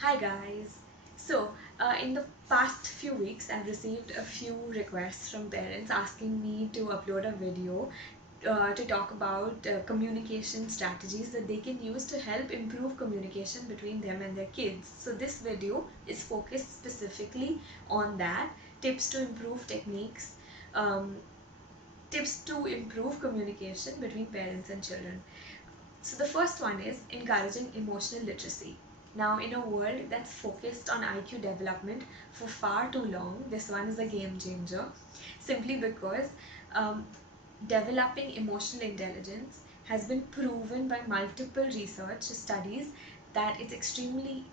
Hi guys. In the past few weeks, I've received a few requests from parents asking me to upload a video to talk about communication strategies that they can use to help improve communication between them and their kids. So, this video is focused specifically on that, tips to improve techniques, um, tips to improve communication between parents and children. So the first one is encouraging emotional literacy. Now, in a world that's focused on IQ development for far too long, this one is a game changer simply because um, developing emotional intelligence has been proven by multiple research studies that it's extremely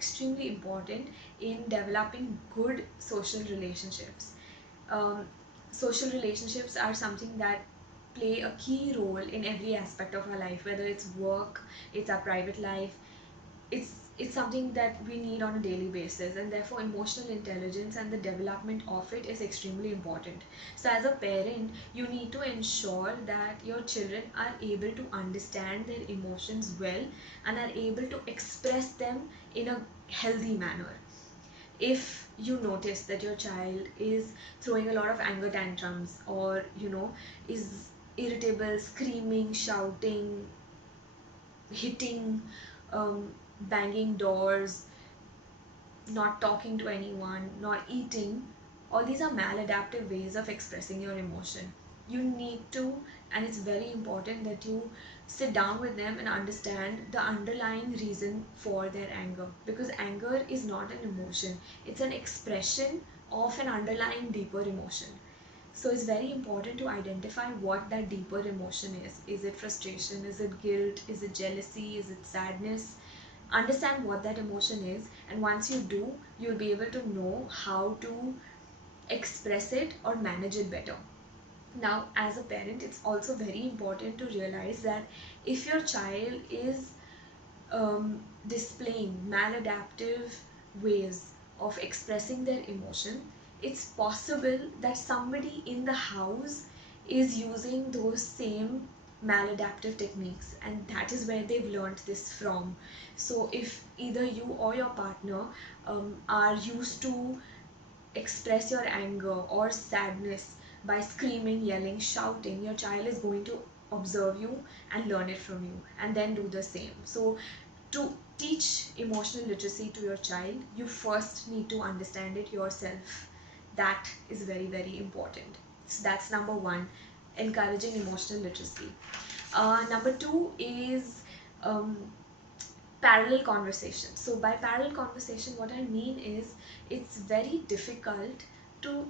important in developing good social relationships. um, Social relationships are something that play a key role in every aspect of our life, whether it's work, it's our private life. It's something that we need on a daily basis, and therefore emotional intelligence and the development of it is extremely important. So as a parent, you need to ensure that your children are able to understand their emotions well and are able to express them in a healthy manner. If you notice that your child is throwing a lot of anger tantrums, or is irritable, screaming, shouting, hitting, banging doors, not talking to anyone, not eating, all these are maladaptive ways of expressing your emotion. You need to, and it's very important that you sit down with them and understand the underlying reason for their anger, because anger is not an emotion, it's an expression of an underlying deeper emotion. So it's very important to identify what that deeper emotion is. Is it frustration? Is it guilt? Is it jealousy? Is it sadness? Understand what that emotion is, and once you do, you'll be able to know how to express it or manage it better. Now, as a parent, it's also very important to realize that if your child is displaying maladaptive ways of expressing their emotion, it's possible that somebody in the house is using those same maladaptive techniques, and that is where they've learned this from. So, if either you or your partner are used to express your anger or sadness by screaming, yelling, shouting, your child is going to observe you and learn it from you and then do the same. So, to teach emotional literacy to your child, you first need to understand it yourself. That is very important. So, that's number one, encouraging emotional literacy. Number two is um, parallel conversation. So by parallel conversation, what I mean is it's very difficult to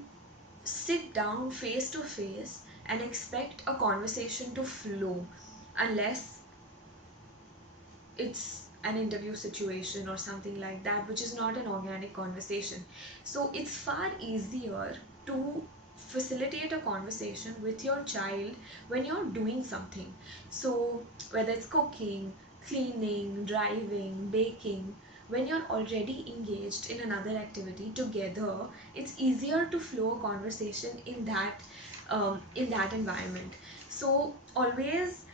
sit down face to face and expect a conversation to flow unless it's an interview situation or something like that, which is not an organic conversation. So it's far easier to facilitate a conversation with your child when you're doing something. So whether it's cooking, cleaning, driving, baking, when you're already engaged in another activity together, it's easier to flow a conversation in that environment. So always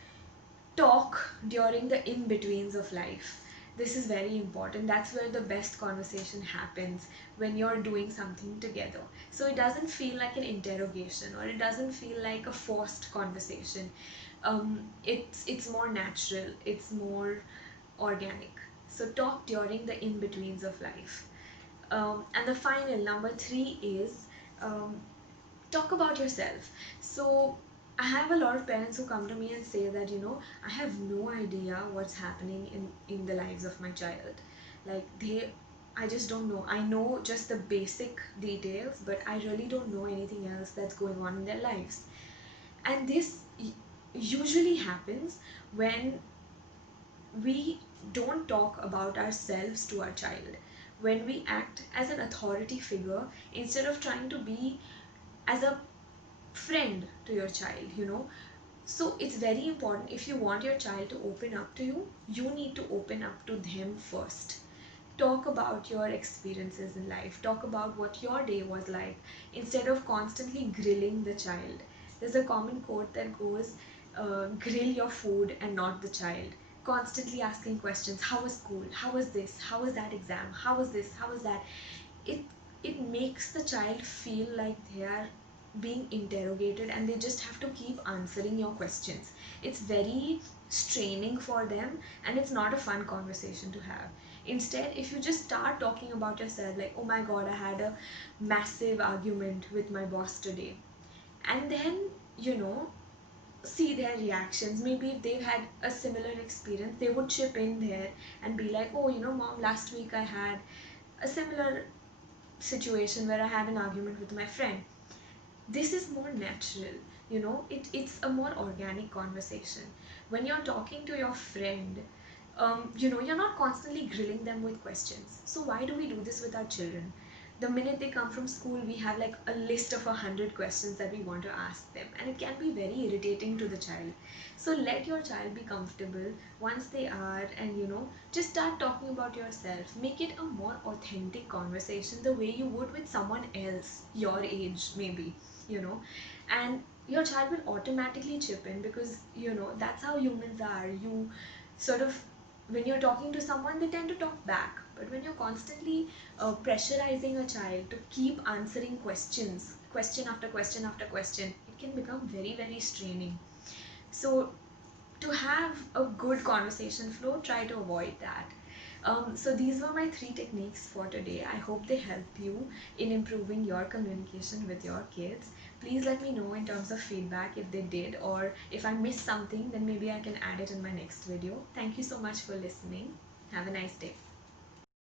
talk during the in-betweens of life. This is very important. That's where the best conversation happens, when you're doing something together. So it doesn't feel like an interrogation, or it doesn't feel like a forced conversation. It's more natural, it's more organic. So talk during the in-betweens of life. And the final number three is um, talk about yourself. So I have a lot of parents who come to me and say that, I have no idea what's happening in the lives of my child. Like I just don't know. I know just the basic details, but I really don't know anything else that's going on in their lives. And this usually happens when we don't talk about ourselves to our child, when we act as an authority figure instead of trying to be as a friend to your child. So it's very important, if you want your child to open up to you, you need to open up to them first. Talk about your experiences in life, talk about what your day was like, instead of constantly grilling the child. There's a common quote that goes, grill your food and not the child. constantly asking questions. How was school? How was this? How was that exam? How was this? How was that? It it makes the child feel like they are being interrogated, and they just have to keep answering your questions. It's very straining for them, and it's not a fun conversation to have. Instead, if you just start talking about yourself, like, oh my god, I had a massive argument with my boss today, and then, you know, see their reactions. Maybe if they've had a similar experience, they would chip in there and be like, oh, you know, mom, last week I had a similar situation where I had an argument with my friend. This is more natural, you know, it's a more organic conversation. When you're talking to your friend, you know, you're not constantly grilling them with questions. So why do we do this with our children? The minute they come from school, we have like a list of 100 questions that we want to ask them, and it can be very irritating to the child. So let your child be comfortable once they are, and you know, just start talking about yourself. Make it a more authentic conversation, the way you would with someone else your age, maybe, you know. And your child will automatically chip in, because you know, that's how humans are. You sort of, when you're talking to someone, they tend to talk back. But when you're constantly pressurizing a child to keep answering questions, question after question after question, it can become very, very straining. So to have a good conversation flow, try to avoid that. So these were my 3 techniques for today. I hope they help you in improving your communication with your kids. Please let me know in terms of feedback if they did, or if I missed something, then maybe I can add it in my next video. Thank you so much for listening. Have a nice day.